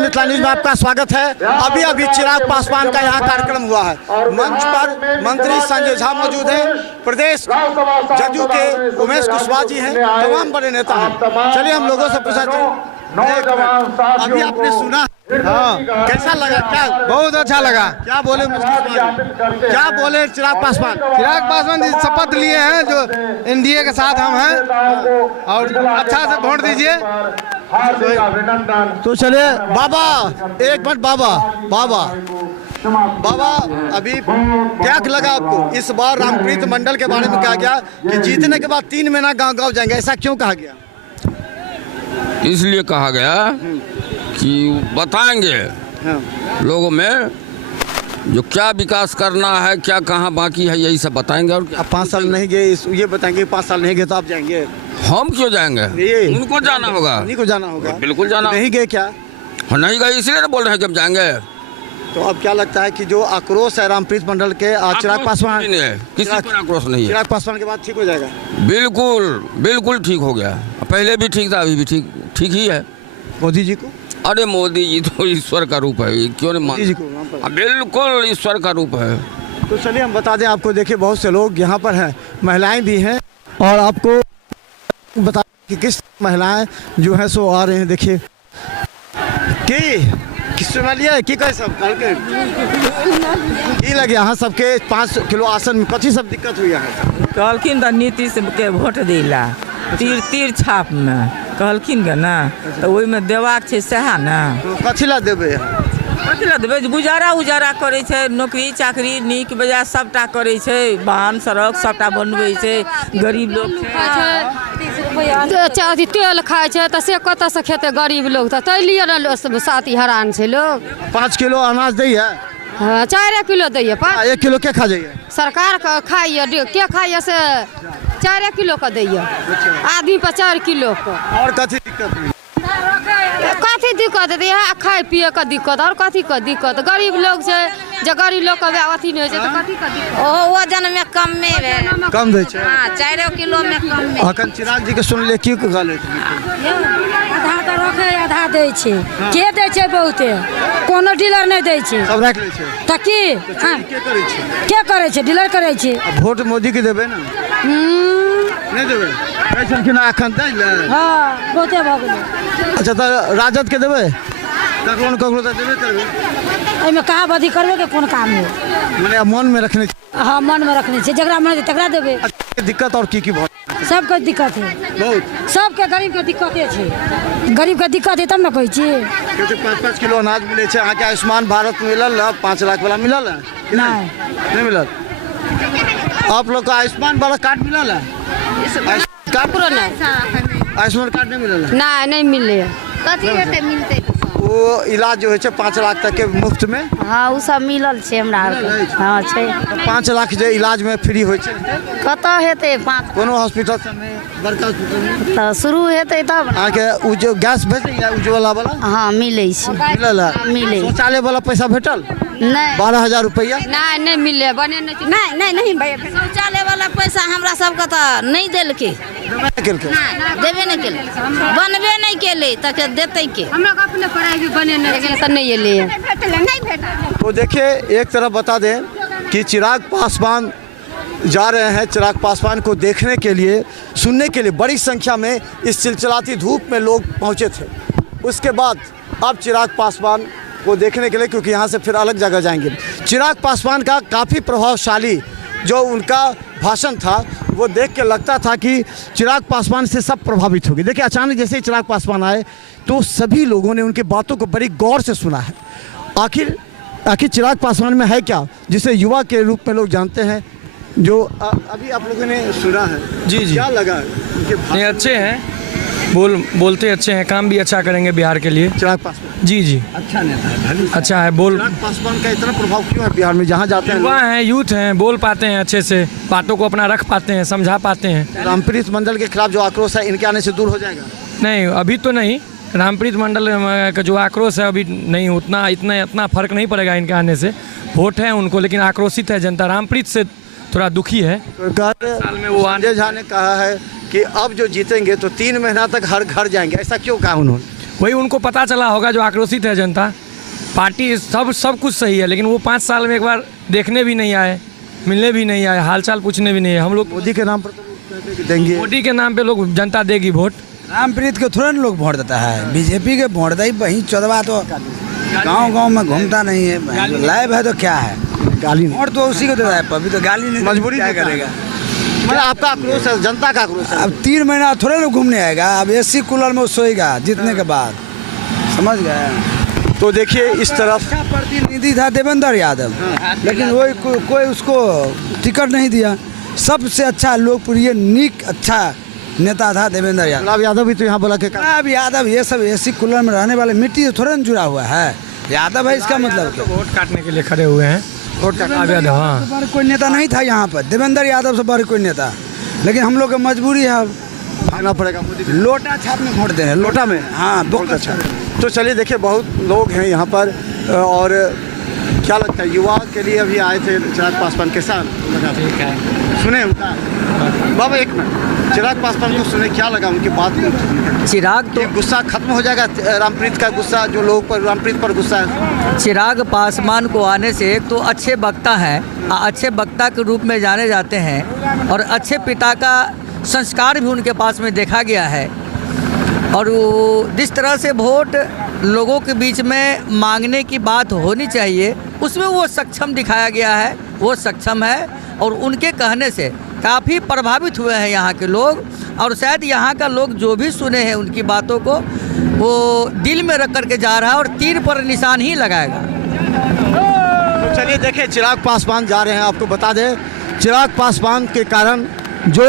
Mithila news में आपका स्वागत है। अभी चिराग पासवान का यहाँ कार्यक्रम हुआ है। मंच पर मंत्री संजय झा मौजूद हैं, प्रदेश जदयू के उमेश कुशवाहा जी हैं, तमाम बड़े नेता हैं। चलिए हम लोगों से पूछते हैं, अभी आपने सुना, हाँ कैसा लगा? क्या बहुत अच्छा लगा। क्या बोले क्या बोले चिराग पासवान? चिराग पासवान जी शपथ लिए हैं जो एनडीए के साथ हम हैं और अच्छा से वोट दीजिए। तो चलिए बाबा, एक मिनट बाबा अभी क्या लगा आपको? इस बार रामप्रीत मंडल के बारे में कहा गया कि जीतने के बाद 3 महीना गांव जाएंगे, ऐसा क्यों कहा गया? इसलिए कहा गया कि बताएंगे लोगों में जो क्या विकास करना है, क्या कहाँ बाकी है, यही सब बताएंगे। और अब 5 साल नहीं गए, ये बताएंगे 5 साल नहीं गए तो आप जाएंगे? हम क्यों जाएंगे? उनको जाना होगा। उन्हीं को जाना होगा। बिल्कुल जाना। नहीं गए क्या? नहीं गए इसलिए बोल रहे हैं कि हम जाएंगे। तो अब क्या लगता है कि जो आक्रोश है रामप्रीत मंडल के, चिराग पासवान, किसी पर आक्रोश नहीं है। चिराग पासवान के बाद ठीक हो जाएगा? बिल्कुल ठीक हो गया। पहले भी ठीक था, अभी भी ठीक ही है। मोदी जी को? अरे मोदी जी तो ईश्वर का रूप है, क्यों नहीं मोदी जी को? बिल्कुल ईश्वर का रूप है। तो चलिए हम बता दें आपको, देखिए बहुत से लोग यहाँ पर हैं, महिलाएं भी हैं, और आपको बता कि किस महिलाएं जो है सो आ रहे हैं। देखिए कि सुना लिया कि कहे सब की लगे यहाँ सबके 5 किलो आसन में कथी सब दिक्कत हुई है? कहलखिन तो नीतीश के वोट दिला तीर छाप में कहलखिन गे ना, तो ओहि में देबाक छै सएह ना। कथी ला देबै? कथी ला देबै? गुजारा करै छै, नौकरी चाकरी नीक बेजाय सबटा करै छै, वाहन सड़क सबटा बनबै छै, गरीब लोग अथी तेल खाइ छै तऽ से कतऽसँ खेतै गरीब लोग? तऽ ताहि लिए ने साथी हैरान छै लोग। 5 किलो अनाज दैया? 4 किलो दैया। 1 किलो के खा जाइए? सरकार खाइए, के खाइए से 4 किलो का दैया, आदमी पर 4 किलो का। और कथी दिक्कत हुई? कथी दिक्कत है? यहाँ खाए पिए का दिक्कत, और कथी का दिक्कत? गरीब लोग छै, जो गरीब लोग का अथी नहीं हो तो कथी का दिक्कत? वजन में कम दै छै। 4 किलो में कम में। अखन चिराग जी के सुनले की कहले? आधा तो रखे, आधा दै छै। के दै छै? बहुते, कोनो डीलर नहीं दै छै। सब राख ले छै त की के करे छै? डीलर करे छै। वोट मोदी के देबे ना? नहीं देबे? कैसन कि ना अखन दै ले? हां बहुते भ गेलै। अच्छा तो राजद के देबे? ककरो तो देबे करबे? एमे कहा बदी करबे के कोन काम है? माने मन में रखने? हां मन में रखने छै, जकरा मन तकरा देबे। दिक्कत और की बहुत? सबके दिक्कत है बहुत। सबके गरीब के दिक्कते छै, गरीब के दिक्कत है तब ना कहै छी। कहते 5-5 किलो अनाज मिले छै। अहाँ के आयुष्मान भारत मिलल है? 5 लाख वाला मिलल है? नहीं मिलल। आप लोग का आयुष्मान वाला कार्ड मिलल है? आयुष्मान कार्ड नहीं मिलल? नहीं मिले। कथी हेतै मिलतै? वो इलाज जो है 5 लाख तक के मुफ्त में? हाँ, उ सब मिलल छै हमरा आरके। हाँ छै। 5 लाख जे इलाज में फ्री होइ छै? कतऽ हेतै? 5 कोनो हॉस्पिटल सब में, बड़का हॉस्पिटल में? तऽ शुरू हेतै तब। अहाँ के उ जो गैस भेटैया उज्ज्वला वाला? हाँ मिलै छै। मिलल है? मिलै। शौचालय वाला पैसा भेटल? नहीं। 12,000 रुपया? नहीं मिले, बने नहीं भैया। शौचालय वाला पैसा हमरा सबके तऽ नहीं देलकै। देबे नहीं केले, बनबे नहीं केले तऽ देतै के? हमरा अपने पढ़ाई भी बने नहीं एले। तो देखिए एक तरफ बता दें कि चिराग पासवान जा रहे हैं। चिराग पासवान को देखने के लिए, सुनने के लिए बड़ी संख्या में इस चिलचिलाती धूप में लोग पहुंचे थे। उसके बाद अब चिराग पासवान को देखने के लिए, क्योंकि यहाँ से फिर अलग जगह जाएंगे। चिराग पासवान का काफ़ी प्रभावशाली जो उनका भाषण था, वो देख के लगता था कि चिराग पासवान से सब प्रभावित होगी। देखिए अचानक जैसे ही चिराग पासवान आए तो सभी लोगों ने उनकी बातों को बड़ी गौर से सुना है। आखिर चिराग पासवान में है क्या, जिसे युवा के रूप में लोग जानते हैं, जो अभी आप लोगों ने सुना है? जी क्या लगा? ये अच्छे हैं, बोलते अच्छे हैं, काम भी अच्छा करेंगे बिहार के लिए। चिराग पासवान जी अच्छा नेता है, अच्छा है। चिराग पासवान का इतना प्रभाव क्यों है बिहार में? जहाँ जाते हैं युवा हैं, यूथ हैं, बोल पाते हैं अच्छे से, बातों को अपना रख पाते हैं, समझा पाते हैं। रामप्रीत मंडल के खिलाफ जो आक्रोश है, इनके आने से दूर हो जाएगा? नहीं, अभी तो नहीं। रामप्रीत मंडल का जो आक्रोश है अभी नहीं, इतना फर्क नहीं पड़ेगा इनके आने से। वोट है उनको, लेकिन आक्रोशित है जनता, रामप्रीत से थोड़ा दुखी है। साल में वो संजय झा ने कहा है कि अब जो जीतेंगे तो 3 महीना तक हर घर जाएंगे, ऐसा क्यों कहा उन्होंने? वही उनको पता चला होगा जो आक्रोशित है जनता। पार्टी सब कुछ सही है, लेकिन वो 5 साल में एक बार देखने भी नहीं आए, मिलने भी नहीं आए, हालचाल पूछने भी नहीं है। हम लोग मोदी के नाम पर तो कहते हैं कि देंगे। मोदी के नाम पे लोग जनता देगी वोट। रामप्रीत को थोड़ा लोग वोट देता है, बीजेपी के वोट दे वही चौदवा तो गांव में घूमता नहीं है, लाइव है तो क्या है, गाली वोट तो उसी को देता है। अभी तो गाली नहीं, मजबूरी क्या देता है। करेगा। मतलब आपका आक्रोश है, जनता का आक्रोश है। अब 3 महीना थोड़े लोग घूमने आएगा, अब एसी कूलर में वो सोएगा जीतने के बाद, समझ गए। तो देखिए इस तरफ अच्छा प्रतिनिधि था देवेंद्र यादव, लेकिन वही कोई उसको टिकट नहीं दिया। सबसे अच्छा लोकप्रिय नीक अच्छा नेता था देवेंद्र यादव। गुलाब यादव भी तो यहाँ बोला कि अब यादव ये सब एसी कूलर में रहने वाले मिट्टी से थोड़ा जुड़ा हुआ है, यादव है इसका मतलब क्या? वोट काटने के लिए खड़े हुए हैं। गुलाब यादव, हाँ। बड़ा कोई नेता नहीं था यहाँ पर, देवेंद्र यादव से बड़ा कोई नेता, लेकिन हम लोग की मजबूरी है, अब भागना पड़ेगा मोदी को। लोटा छाप में वोट दे रहे हैं। लोटा में? हाँ, बहुत अच्छा। तो चलिए देखिए बहुत लोग हैं यहाँ पर, और क्या लगता है युवा के लिए अभी आए थे चिराग पासवान, कैसा लगा? ठीक है। सुने उनका बाबा, एक मिनट, चिराग पासवान को सुने, क्या लगा उनकी बात? चिराग तो गुस्सा खत्म हो जाएगा, रामप्रीत का गुस्सा, जो लोग पर रामप्रीत पर गुस्सा है। चिराग पासवान को आने से एक तो अच्छे वक्ता हैं, अच्छे वक्ता के रूप में जाने जाते हैं, और अच्छे पिता का संस्कार भी उनके पास में देखा गया है। और वो जिस तरह से वोट लोगों के बीच में मांगने की बात होनी चाहिए, उसमें वो सक्षम दिखाया गया है, वो सक्षम है। और उनके कहने से काफ़ी प्रभावित हुए हैं यहाँ के लोग, और शायद यहाँ का लोग जो भी सुने हैं उनकी बातों को वो दिल में रख करके जा रहा है और तीर पर निशान ही लगाएगा। तो चलिए देखिए चिराग पासवान जा रहे हैं। आपको बता दें चिराग पासवान के कारण जो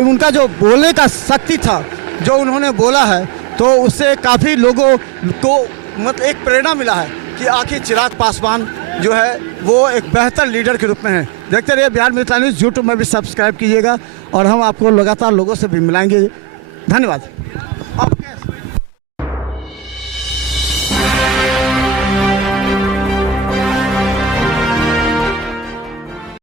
उनका जो बोलने का शक्ति था, जो उन्होंने बोला है, तो उससे काफ़ी लोगों को मतलब एक प्रेरणा मिला है कि आखिर चिराग पासवान जो है वो एक बेहतर लीडर के रूप में है। देखते रहिए बिहार मित्र न्यूज़, यूट्यूब में भी सब्सक्राइब कीजिएगा, और हम आपको लगातार लोगों से भी मिलाएंगे। धन्यवाद।